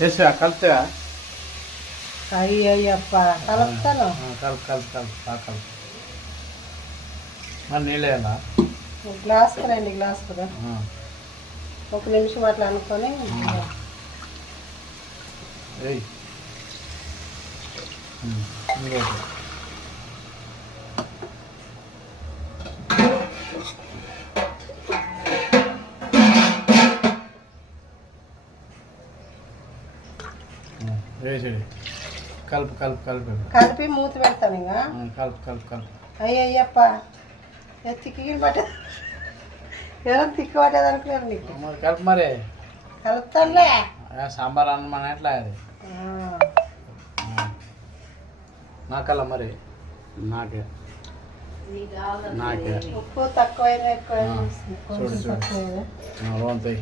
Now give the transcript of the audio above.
వేసివా కలుపుతావా? అయ్యప్ప కలుపుతాను. కలుపు కలుపు కలుపు బాగా కలుపు. మరి నీళ్ళు వేయాలా? గ్లాస్ రండి, గ్లాస్ కదా. 1 నిమిషం అట్లా అనుకొని వేయి. ఇంకోటి వేసేది. కలుపు కలుపు కలుపు కలిపి మూత పెడతాను. ఇంకా కలుపు కలుపు కలుపు. అయ్యప్ప తిక్కి పట్టే ఎవరు తిక్కి పట్టేది అనుకున్నారు నీకు. మరి కలుపు మరి. కలుపుతానులే. సాంబార్ అన్నం ఎట్లా అది నాకల్లా మరి. నాకే ఉప్పు తక్కువైనా ఎక్కువైనా చూడు చూడు. రోంతాయి.